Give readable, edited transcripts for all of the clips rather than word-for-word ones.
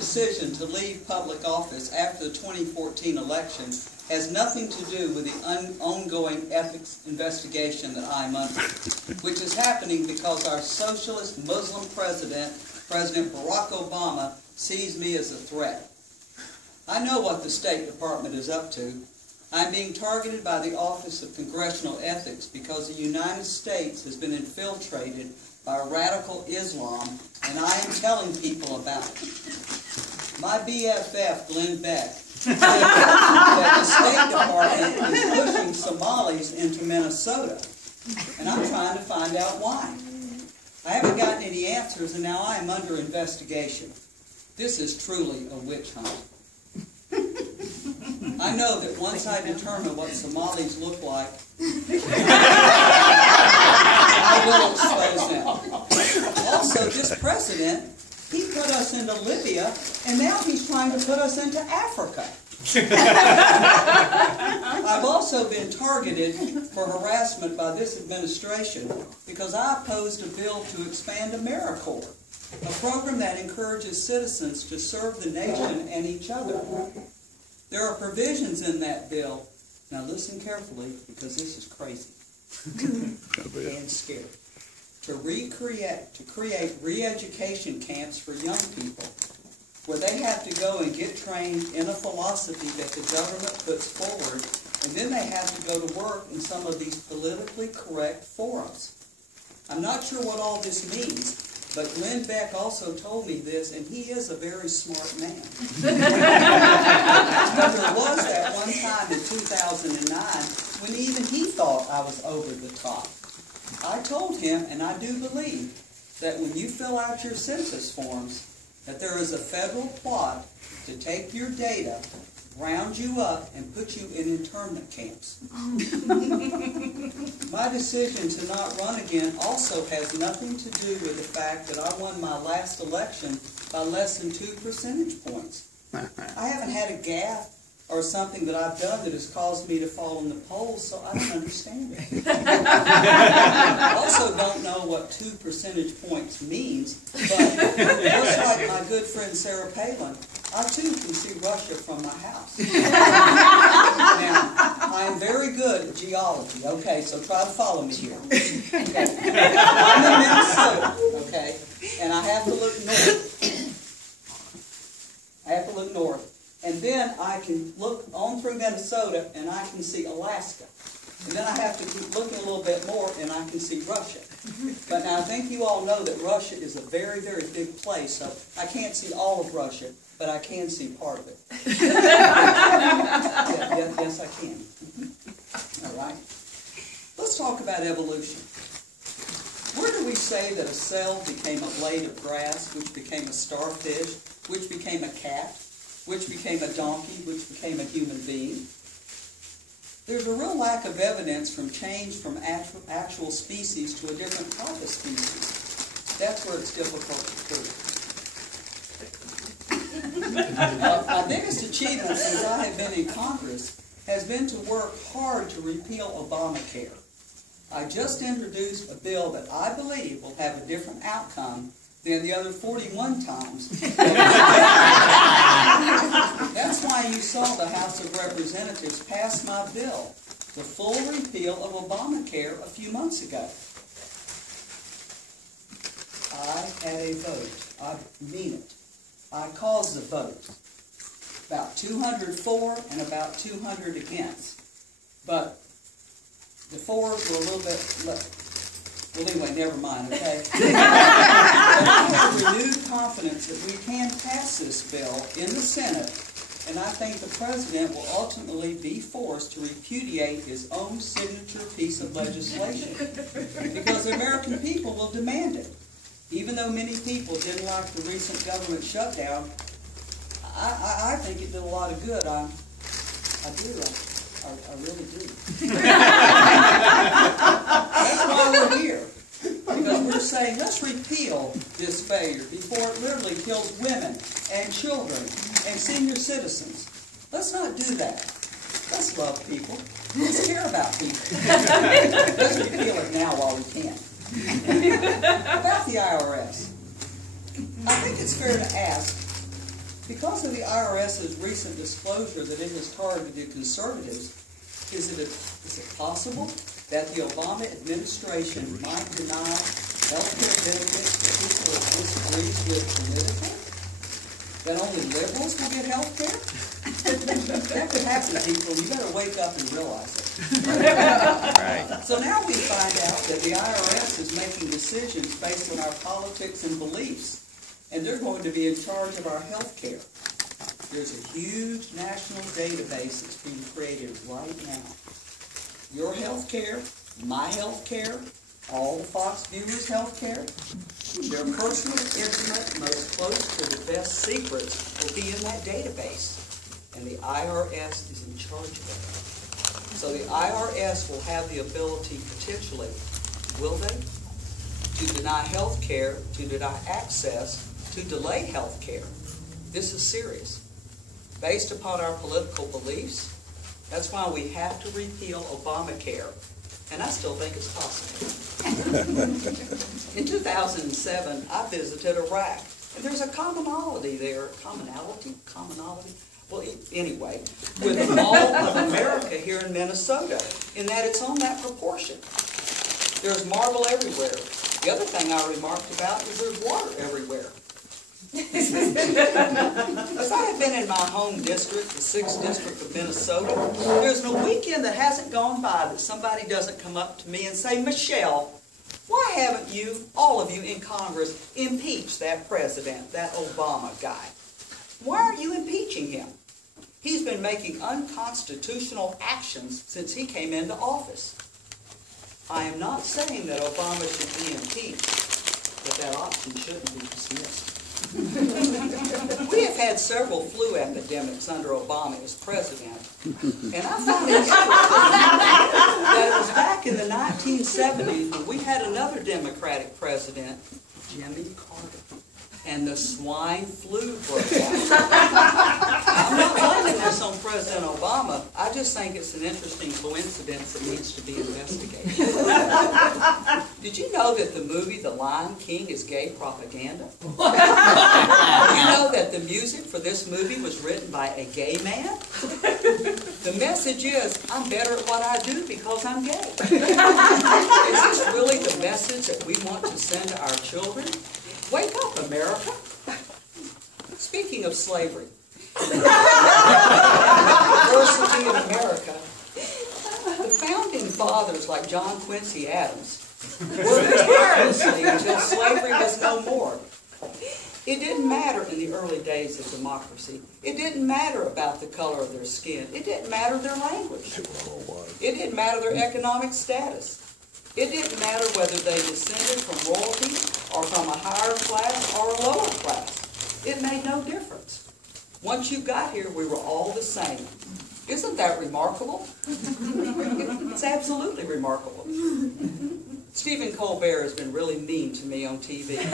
decision to leave public office after the 2014 election has nothing to do with the ongoing ethics investigation that I'm under, which is happening because our socialist Muslim president, President Barack Obama, sees me as a threat. I know what the State Department is up to. I'm being targeted by the Office of Congressional Ethics because the United States has been infiltrated by radical Islam, and I am telling people about it. My BFF, Glenn Beck, said that the State Department is pushing Somalis into Minnesota, and I'm trying to find out why. I haven't gotten any answers, and now I am under investigation. This is truly a witch hunt. I know that once I determine what Somalis look like, I will expose them. Also, this president, he put us into Libya, and now he's trying to put us into Africa. I've also been targeted for harassment by this administration because I opposed a bill to expand AmeriCorps, a program that encourages citizens to serve the nation and each other. There are provisions in that bill, now listen carefully because this is crazy and scary, to create re-education camps for young people where they have to go and get trained in a philosophy that the government puts forward, and then they have to go to work in some of these politically correct forums. I'm not sure what all this means, but Glenn Beck also told me this, and he is a very smart man. But there was that one time in 2009 when even he thought I was over the top. I told him, and I do believe, that when you fill out your census forms, that there is a federal plot to take your data, round you up, and put you in internment camps. My decision to not run again also has nothing to do with the fact that I won my last election by less than 2 percentage points. I haven't had a gaffe or something that I've done that has caused me to fall in the polls, so I don't understand it. I also don't know what 2 percentage points means, but just like my good friend Sarah Palin, I too can see Russia from my house. Now, I'm very good at geology, okay, so try to follow me here. Okay. I'm in Minnesota, okay, and I have to look north. I have to look north. And then I can look on through Minnesota and I can see Alaska. And then I have to keep looking a little bit more and I can see Russia. But now I think you all know that Russia is a very, very big place, so I can't see all of Russia, but I can see part of it. Yes, I can. All right. Let's talk about evolution. Where do we say that a cell became a blade of grass, which became a starfish, which became a cat, which became a donkey, which became a human being? There's a real lack of evidence from change from actual species to a different type of species. That's where it's difficult to prove. My biggest achievement since I have been in Congress has been to work hard to repeal Obamacare. I just introduced a bill that I believe will have a different outcome than the other 41 times. That's why you saw the House of Representatives pass my bill, the full repeal of Obamacare, a few months ago. I had a vote. I mean it. I caused the vote. About 200 for and about 200 against. But the fours were a little bit low. Well, anyway, never mind, okay? But I have renewed confidence that we can pass this bill in the Senate, and I think the President will ultimately be forced to repudiate his own signature piece of legislation, because the American people will demand it. Even though many people didn't like the recent government shutdown, I think it did a lot of good. I really do. That's why we're here. Because we're saying, let's repeal this failure before it literally kills women and children and senior citizens. Let's not do that. Let's love people. Let's care about people. Let's repeal it now while we can. About the IRS. I think it's fair to ask, because of the IRS's recent disclosure that it has targeted conservatives, is it possible that the Obama administration might deny health care benefits to people it disagrees with politically? That only liberals will get health care? That could happen, people. You better wake up and realize it. Right. So now we find out that the IRS is making decisions based on our politics and beliefs, and they're going to be in charge of our health care. There's a huge national database that's being created right now. Your health care, my health care, all the Fox viewers' health care, their personal, intimate, most close to the best secrets will be in that database. And the IRS is in charge of it. So the IRS will have the ability, potentially, will they, to deny health care, to deny access, to delay health care. This is serious. Based upon our political beliefs, that's why we have to repeal Obamacare. And I still think it's possible. In 2007, I visited Iraq. And there's a commonality there. Commonality? Well, anyway, with the Mall of America here in Minnesota, in that it's on that proportion. There's marble everywhere. The other thing I remarked about is there's water everywhere. As I have been in my home district, the 6th District of Minnesota, there's no weekend that hasn't gone by that somebody doesn't come up to me and say, Michelle, why haven't you, all of you in Congress, impeached that president, that Obama guy? Why aren't you impeaching him? He's been making unconstitutional actions since he came into office. I am not saying that Obama should be impeached, but that option shouldn't be dismissed. We have had several flu epidemics under Obama as president, and I found it interesting that it was back in the 1970s when we had another Democratic president, Jimmy Carter, and the swine flu broke out. I'm not blaming this on President Obama. I just think it's an interesting coincidence that needs to be investigated. Did you know that the movie The Lion King is gay propaganda? Did you know that the music for this movie was written by a gay man? The message is, I'm better at what I do because I'm gay. Is this really the message that we want to send to our children? Wake up, America. Speaking of slavery, diversity in America, the founding fathers like John Quincy Adams worked tirelessly until slavery was no more. It didn't matter in the early days of democracy. It didn't matter about the color of their skin. It didn't matter their language. It didn't matter their economic status. It didn't matter whether they descended from royalty or from a higher class or a lower class. It made no difference. Once you got here, we were all the same. Isn't that remarkable? It's absolutely remarkable. Stephen Colbert has been really mean to me on TV. He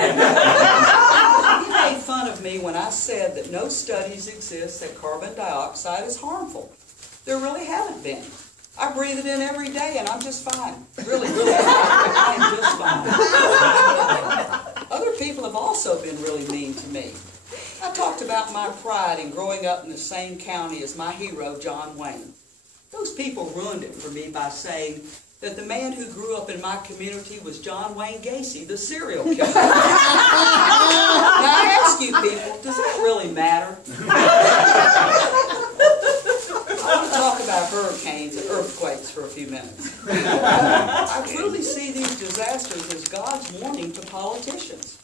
made fun of me when I said that no studies exist that carbon dioxide is harmful. There really haven't been. I breathe it in every day and I'm just fine. Really, I am just fine. Other people have also been really mean to me. I talked about my pride in growing up in the same county as my hero, John Wayne. Those people ruined it for me by saying that the man who grew up in my community was John Wayne Gacy, the serial killer. Now I ask you people, does that really matter? I want to talk about hurricanes and earthquakes for a few minutes. I truly see these disasters as God's warning to politicians.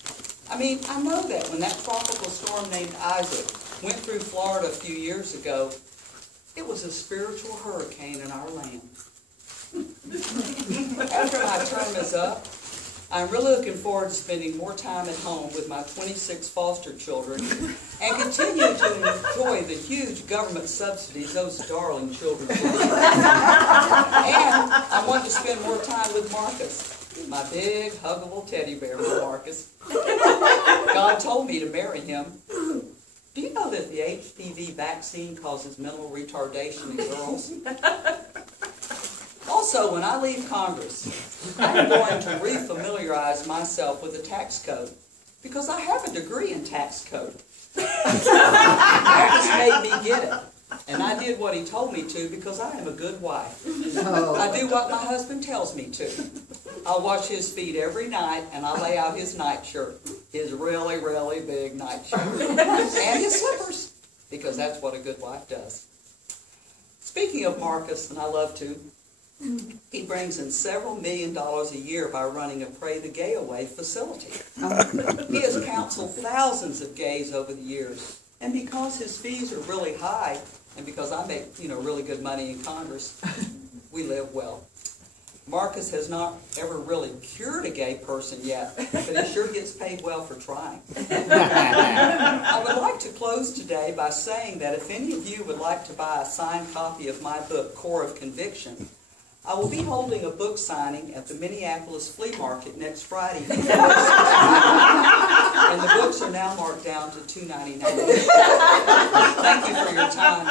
I mean, I know that when that tropical storm named Isaac went through Florida a few years ago, it was a spiritual hurricane in our land. After my term is up, I'm really looking forward to spending more time at home with my 26 foster children and continue to enjoy the huge government subsidies those darling children get. And I want to spend more time with Marcus, my big, huggable teddy bear, my Marcus. God told me to marry him. Do you know that the HPV vaccine causes mental retardation in girls? Also, when I leave Congress, I'm going to refamiliarize myself with the tax code because I have a degree in tax code. made me get it. And I did what he told me to because I am a good wife. I do what my husband tells me to. I wash his feet every night, and I lay out his nightshirt, his really, really big nightshirt, and his slippers, because that's what a good wife does. Speaking of Marcus, and I love to, he brings in several $1 million a year by running a Pray the Gay Away facility. He has counseled thousands of gays over the years, and because his fees are really high, and because I make, really good money in Congress, we live well. Marcus has not ever really cured a gay person yet, but he sure gets paid well for trying. I would like to close today by saying that if any of you would like to buy a signed copy of my book, Core of Conviction, I will be holding a book signing at the Minneapolis Flea Market next Friday. And the books are now marked down to $2.99. Thank you for your time.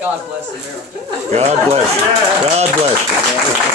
God bless America. God bless you. God bless you.